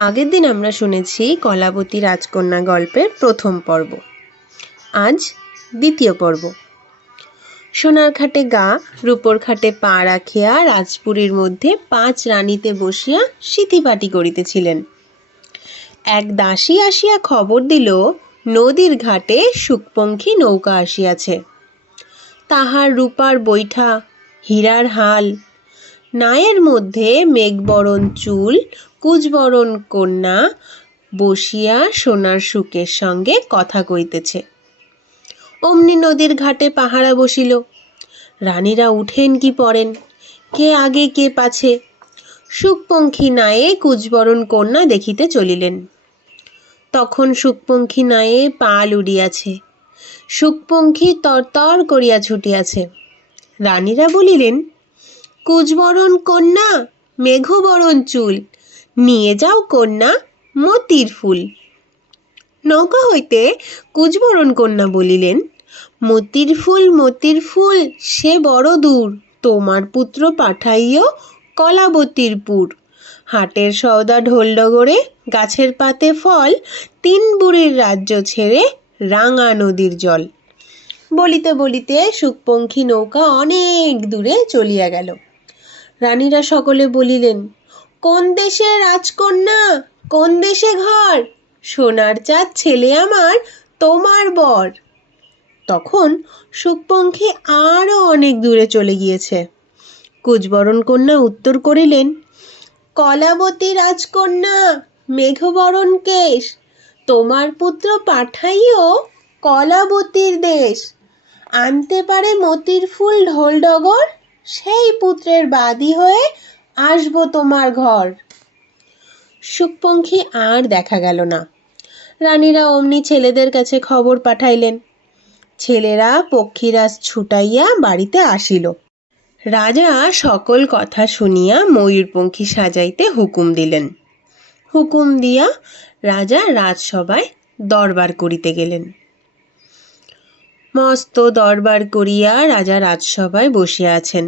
আগের দিন আমরা শুনেছি কলাবতী রাজকন্যা গল্পের প্রথম পর্ব। আজ দ্বিতীয় পর্ব। সোনার খাটে গা, রূপোর খাটে পা রাখিয়া রাজপুরীর মধ্যে 5 রানীতে বসিয়া সিথিপাটি করিতেছিলেন। এক দাসী আসিয়া খবর দিল, নদীর ঘাটে শুকপঙ্খী নৌকা আসিয়াছে। তাহার রূপার বৈঠা, হীরার হাল, নায়ের মধ্যে মেঘবরণ চুল, কুচবরণ কন্যা বসিয়া সোনার শুকের সঙ্গে কথা কইতেছে। অমনি নদীর ঘাটে পাহারা বসিল। রানীরা উঠেন কি পড়েন, কে আগে কে পাছে। শুকপঙ্খী নায়ে কুচবরণ কন্যা দেখিতে চলিলেন। তখন শুকপঙ্খী নায়ে পাল উড়িয়াছে, শুকপঙ্খী তরতর করিয়া ছুটিয়াছে। রানীরা বলিলেন, কুচবরণ কন্যা, মেঘবরণ চুল, নিয়ে যাও কন্যা মতির ফুল। নৌকা হইতে কুচবরণ কন্যা বলিলেন, মতির ফুল সে বড় দূর, তোমার পুত্র পাঠাইও কলাবতীর পুর। হাটের সওদা ঢোলডগরে, গাছের পাতে ফল, 3 বুড়ির রাজ্য ছেড়ে রাঙা নদীর জল। বলিতে বলিতে শুকপঙ্খী নৌকা অনেক দূরে চলিয়া গেল। রানীরা সকলে বলিলেন, কোন দেশে রাজকন্যা, কোন দেশে ঘর, সোনার চাঁদ ছেলে আমার তোমার বর। তখন শুকপঙ্খী আরো অনেক দূরে চলে গিয়েছে। কুচবরণ কন্যা উত্তর করিলেন, কলাবতী রাজকন্যা, মেঘবরণ কেশ, তোমার পুত্র পাঠাইও কলাবতীর দেশ। আনতে পারে মতির ফুল ঢোলডগর, সেই পুত্রের বাদী হয়ে আসবো তোমার ঘর। শুকপঙ্খী আর দেখা গেল না। রানীরা অমনি ছেলেদের কাছে খবর পাঠাইলেন। ছেলেরা পক্ষীরাজ ছুটাইয়া বাড়িতে আসিল। রাজা সকল কথা শুনিয়া ময়ূরপঙ্খী সাজাইতে হুকুম দিলেন। হুকুম দিয়া রাজা রাজসভায় দরবার করিতে গেলেন। মস্ত দরবার করিয়া রাজা রাজসভায় বসিয়া আছেন।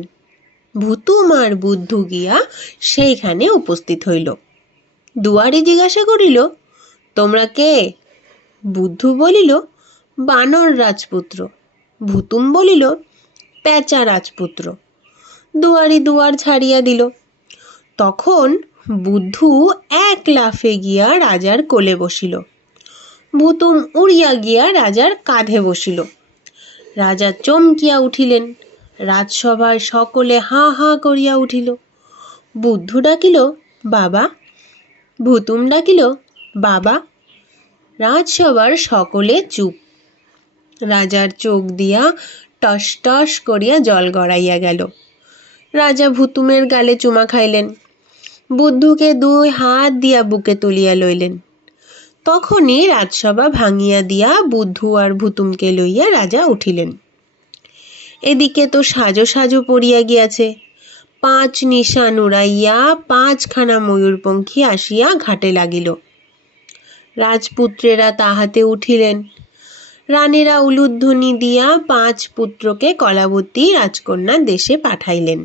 ভুতুম আর বুদ্ধু গিয়া সেইখানে উপস্থিত হইল। দুয়ারে জিজ্ঞাসা করিল, তোমরা কে? বুদ্ধু বলিল, বানর রাজপুত্র। ভুতুম বলিল, পেঁচা রাজপুত্র। দুয়ারি দুয়ার ছাড়িয়া দিল। তখন বুদ্ধু এক লাফে গিয়া রাজার কোলে বসিল। ভুতুম উড়িয়া গিয়া রাজার কাঁধে বসিল। রাজা চমকিয়া উঠিলেন। রাজসভায় সকলে হাঁ হাঁ করিয়া উঠিল। বুদ্ধু ডাকিল, বাবা। ভুতুম ডাকিল, বাবা। রাজসভার সকলে চুপ। রাজার চোখ দিয়া টস টস করিয়া জল গড়াইয়া গেল। রাজা ভুতুমের গালে চুমা খাইলেন। বুদ্ধুকে 2 হাত দিয়া বুকে তুলিয়া লইলেন। তখনই রাজসভা ভাঙিয়া দিয়া বুদ্ধু আর ভুতুমকে লইয়া রাজা উঠিলেন। এদিকে তো সাজো সাজো পড়িয়া গিয়াছে। 5 নিশান উড়াইয়া 5খানা ময়ূরপঙ্খী আসিয়া ঘাটে লাগিল। রাজপুত্রেরা তাহাতে উঠিলেন। রানীরা উলুধ্বনি দিয়া 5 পুত্রকে কলাবতী রাজকন্যা দেশে পাঠাইলেন।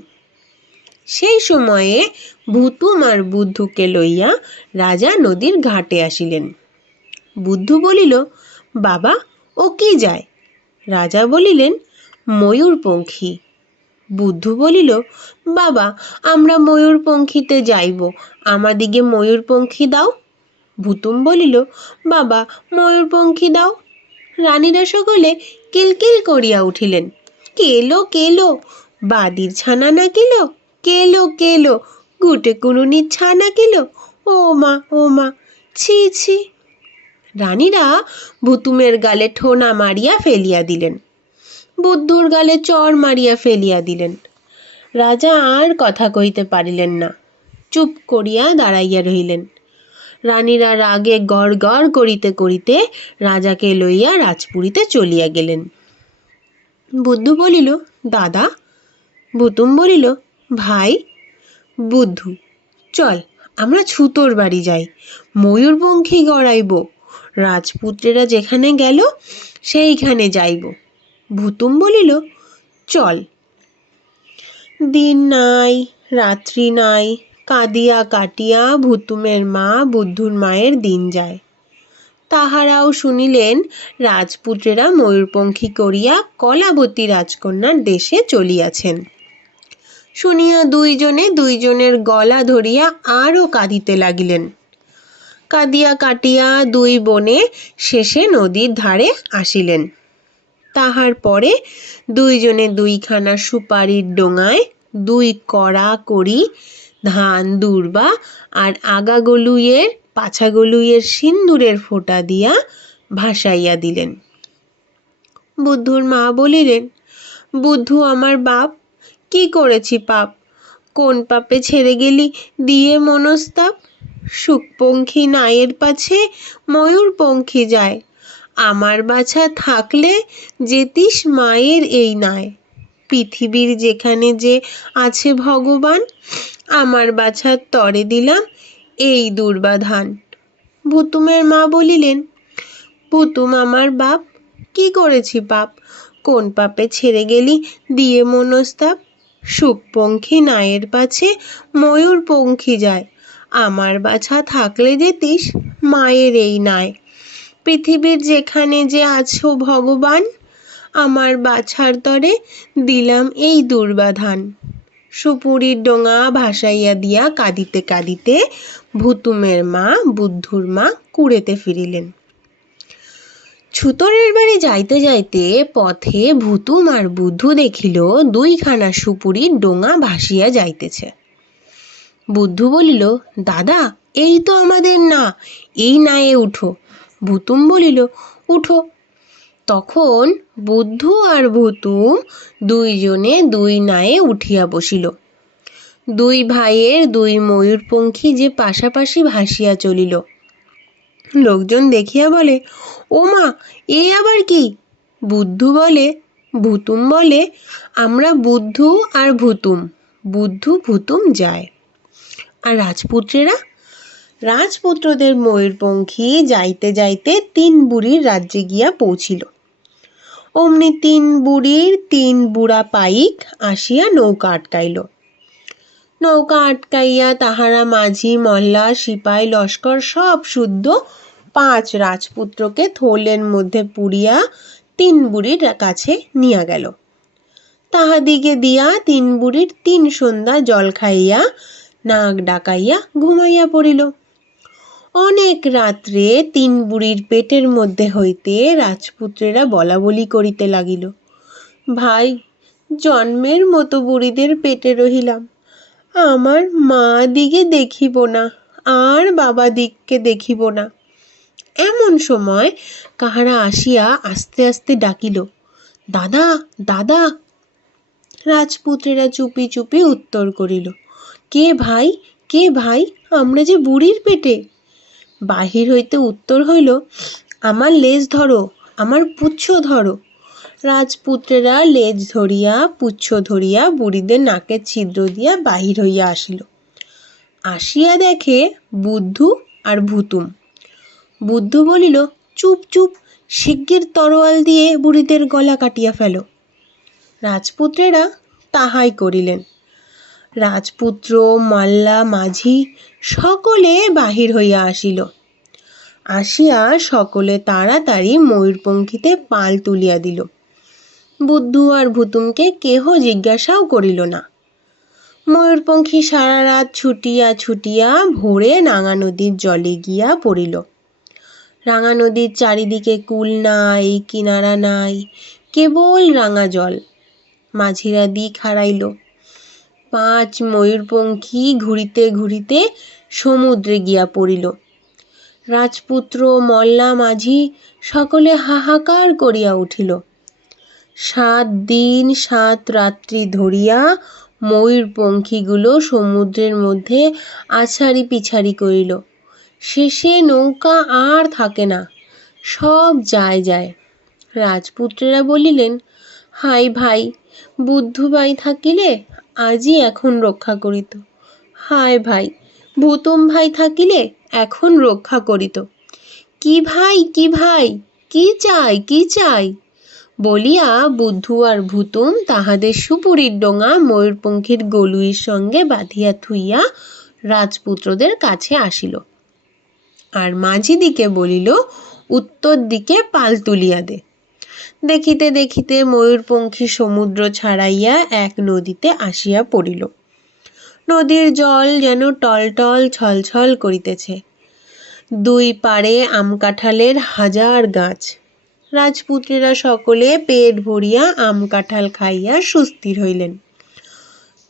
সেই সময়ে ভুতুম আর বুদ্ধুকে লইয়া রাজা নদীর ঘাটে আসিলেন। বুদ্ধু বলিল, বাবা, ও কি যায়? রাজা বলিলেন, ময়ূরপঙ্খী। বুদ্ধু বলিল, বাবা, আমরা ময়ূরপঙ্খীতে যাইব, আমাদিগে ময়ূরপঙ্খী দাও। ভুতুম বলিল, বাবা, ময়ূরপঙ্খী দাও। রানীরা সকলে কিলকিল করিয়া উঠিলেন। কেলো কেলো, বাদির ছানা না কিলো, কেলো কেলো, গুটে কুনুনির ছানা কিলো, ও মা ও মা, ছি ছি। রানীরা ভুতুমের গালে ঠোনা মারিয়া ফেলিয়া দিলেন। বুদ্ধুর গালে চর মারিয়া ফেলিয়া দিলেন। রাজা আর কথা কইতে পারিলেন না, চুপ করিয়া দাঁড়াইয়া রহিলেন। রানীরা রাগে গড় গড় করিতে করিতে রাজাকে লইয়া রাজপুরীতে চলিয়া গেলেন। বুদ্ধু বলিল, দাদা। ভুতুম বলিল, ভাই। বুদ্ধু, চল আমরা ছুতোর বাড়ি যাই, ময়ূরপঙ্খী গড়াইব। রাজপুত্রেরা যেখানে গেল সেইখানে যাইব। ভুতুম বলিল, চল। দিন নাই, রাত্রি নাই, কাঁদিয়া কাটিয়া ভুতুমের মা বুদ্ধুর মায়ের দিন যায়। তাহারাও শুনিলেন রাজপুত্রেরা ময়ূরপঙ্খী করিয়া কলাবতী রাজকন্যার দেশে চলিয়াছেন। শুনিয়া দুইজনে দুইজনের গলা ধরিয়া আরও কাঁদিতে লাগিলেন। কাঁদিয়া কাটিয়া দুই বোনে শেষে নদীর ধারে আসিলেন। তাহার পরে দুইজনে দুইখানা সুপারির ডোঙায় দুই কড়া করি ধান দুর্বা আর আগাগলুইয়ের পাছাগলুইয়ের সিন্দুরের ফোঁটা দিয়া ভাসাইয়া দিলেন। বুদ্ধুর মা বলিলেন, বুদ্ধু আমার বাপ, কি করেছি পাপ? কোন পাপে ছেড়ে গেলি দিয়ে মনস্তাপ? সুখপঙ্খী নায়ের পাছে ময়ূরপঙ্খী যায়, আমার বাছা থাকলে যেতিস মায়ের এই নায়। পৃথিবীর যেখানে যে আছে ভগবান, আমার বাছার তরে দিলাম এই দুর্বাধান। ভুতুমের মা বলিলেন, ভুতুম আমার বাপ, কি করেছি পাপ? কোন পাপে ছেড়ে গেলি দিয়ে মনস্তাপ? সুখপঙ্খী নায়ের পাছে ময়ূরপঙ্খী যায়, আমার বাছা থাকলে যেতিস মায়ের এই নায়। পৃথিবীর যেখানে যে আছো ভগবান, আমার বাছার তরে দিলাম এই দুর্বাধান। সুপুরির ডোঙা ভাসাইয়া দিয়া কাঁদিতে কাঁদিতে ভুতুমের মা বুদ্ধুর মা কুড়েতে ফিরিলেন। ছুতরের বাড়ি যাইতে যাইতে পথে ভুতুম আর বুদ্ধু দেখিল দুইখানা সুপুরির ডোঙা ভাসিয়া যাইতেছে। বুদ্ধু বলিল, দাদা, এই তো আমাদের না, এই নায়ে উঠো। ভুতুম বলিল, উঠো। তখন বুদ্ধু আর ভুতুম দুইজনে দুই নায়ে উঠিয়া বসিল। দুই ভাইয়ের দুই ময়ূরপঙ্খী যে পাশাপাশি ভাসিয়া চলিল। লোকজন দেখিয়া বলে, ও মা, এ আবার কি? বুদ্ধু বলে, ভুতুম বলে, আমরা বুদ্ধু আর ভুতুম, বুদ্ধু ভুতুম যায়। আর রাজপুত্রদের ময়ূরপঙ্খী যাইতে যাইতে তিন বুড়ির রাজ্যে গিয়া পৌঁছিল। অমনি তিন বুড়ির তিন বুড়া পাইক আসিয়া নৌকা আটকাইল। নৌকা আটকাইয়া তাহারা মাঝি মল্লা সিপাই লস্কর সব শুদ্ধ 5 রাজপুত্রকে থলের মধ্যে পুরিয়া তিন বুড়ির কাছে নিয়া গেল। তাহাদিগে দিয়া তিন বুড়ির 3 সন্ধ্যা জল খাইয়া নাক ডাকাইয়া ঘুমাইয়া পড়িল। অনেক রাত্রে তিন বুড়ির পেটের মধ্যে হইতে রাজপুত্রেরা বলা বলি করিতে লাগিল, ভাই, জন্মের মতো বুড়িদের পেটে রহিলাম, আমার মা দিকে দেখিব না, আর বাবা দিককে দেখিব না। এমন সময় কাহারা আসিয়া আস্তে আস্তে ডাকিল, দাদা, দাদা। রাজপুত্রেরা চুপি চুপি উত্তর করিল, কে ভাই, কে ভাই? আমরা যে বুড়ির পেটে। বাহির হইতে উত্তর হইল, আমার লেজ ধরো, আমার পুচ্ছ ধরো। রাজপুত্রেরা লেজ ধরিয়া পুচ্ছ ধরিয়া বুড়িদের নাকের ছিদ্র দিয়া বাহির হইয়া আসিল। আসিয়া দেখে বুদ্ধু আর ভুতুম। বুদ্ধু বলিল, চুপ চুপ, শিগগির তরোয়াল দিয়ে বুড়িদের গলা কাটিয়া ফেলো। রাজপুত্রেরা তাহাই করিলেন। রাজপুত্র মাল্লা মাঝি সকলে বাহির হইয়া আসিল। আসিয়া সকলে তাড়াতাড়ি ময়ূরপঙ্খীতে পাল তুলিয়া দিল। বুদ্ধু আর ভুতুমকে কেহ জিজ্ঞাসাও করিল না। ময়ূরপঙ্খী সারা রাত ছুটিয়া ছুটিয়া ভোরে রাঙা নদীর জলে গিয়া পড়িল। রাঙা নদীর চারিদিকে কুল নাই, কিনারা নাই, কেবল রাঙা জল। মাঝিরা দিক হারাইল। 5 ময়ূরপঙ্খী ঘুরিতে ঘুরিতে সমুদ্রে গিয়া পড়িল। রাজপুত্র মল্লা মাঝি সকলে হাহাকার করিয়া উঠিল। 7 দিন 7 রাত্রি ধরিয়া ময়ূরপঙ্খীগুলো সমুদ্রের মধ্যে আছাড়ি পিছাড়ি করিল। শেষে নৌকা আর থাকে না, সব যায় যায়। রাজপুত্রেরা বলিলেন, হাই ভাই, বুদ্ধু ভাই থাকিলে আজই এখন রক্ষা করিত। হায় ভাই, ভুতুম ভাই থাকিলে এখন রক্ষা করিত। কি ভাই, কি ভাই, কি চাই, কি চাই? বলিয়া বুদ্ধু আর ভুতুম তাহাদের সুপুরির ডোঙা ময়ূরপঙ্খীর গলুইর সঙ্গে বাঁধিয়া থুইয়া রাজপুত্রদের কাছে আসিল, আর মাঝিদিকে বলিল, উত্তর দিকে পাল তুলিয়া দে। দেখিতে দেখিতে ময়ূরপঙ্খী সমুদ্র ছাড়াইয়া এক নদীতে আসিয়া পড়িল। নদীর জল যেন টলটল ছলছল করিতেছে। দুই পাড়ে আম কাঁঠালের হাজার গাছ। রাজপুত্রেরা সকলে পেট ভরিয়া আম কাঁঠাল খাইয়া সুস্থির হইলেন।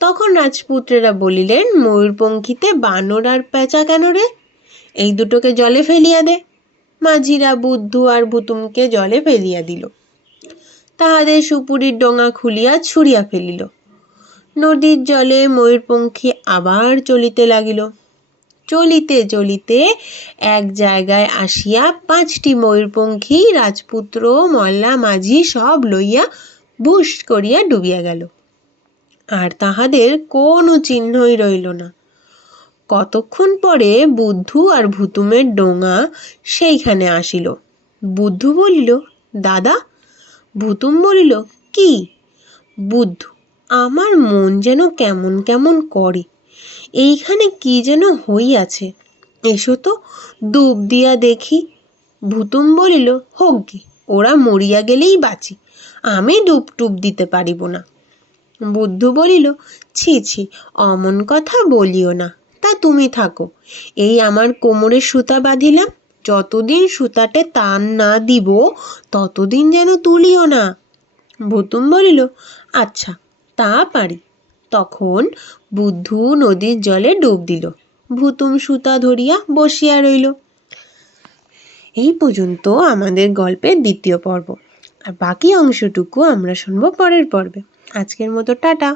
তখন রাজপুত্রেরা বলিলেন, ময়ূরপঙ্খীতে বানর আর পেঁচা কেন রে? এই দুটোকে জলে ফেলিয়া দে। মাঝিরা বুদ্ধু আর ভুতুমকে জলে ফেলিয়া দিল। তাহাদের সুপুরির ডোঙা খুলিয়া ছুঁড়িয়া ফেলিল। নদীর জলে ময়ূরপঙ্খী আবার চলিতে লাগিল। চলিতে চলিতে এক জায়গায় আসিয়া 5টি ময়ূরপঙ্খী রাজপুত্র, মল্লা, মাঝি সব লইয়া ভুস করিয়া ডুবিয়া গেল, আর তাহাদের কোনো চিহ্নই রইল না। কতক্ষণ পরে বুদ্ধু আর ভুতুমের ডোঙা সেইখানে আসিল। বুদ্ধু বলিল, দাদা। ভুতুম বলিল, কি? বুদ্ধু, আমার মন যেন কেমন কেমন করে। এইখানে কি যেন হইয়াছে, এসো তো ডুব দিয়া দেখি। ভুতুম বলিল, হোক গে, ওরা মরিয়া গেলেই বাঁচি, আমি ডুব টুব দিতে পারিব না। বুদ্ধু বলিল, ছি ছি, অমন কথা বলিও না। তা তুমি থাকো, এই আমার কোমরে সুতা বাঁধিলাম, যতদিন সুতাটে টান না দিব ততদিন যেন তুলিও না। ভুতুম বলিল, আচ্ছা, তা পারি। তখন বুদ্ধু নদীর জলে ডুব দিল, ভুতুম সুতা ধরিয়া বসিয়া রইল। এই পর্যন্ত আমাদের গল্পের দ্বিতীয় পর্ব, আর বাকি অংশটুকু আমরা শুনবো পরের পর্বে। আজকের মতো টাটা।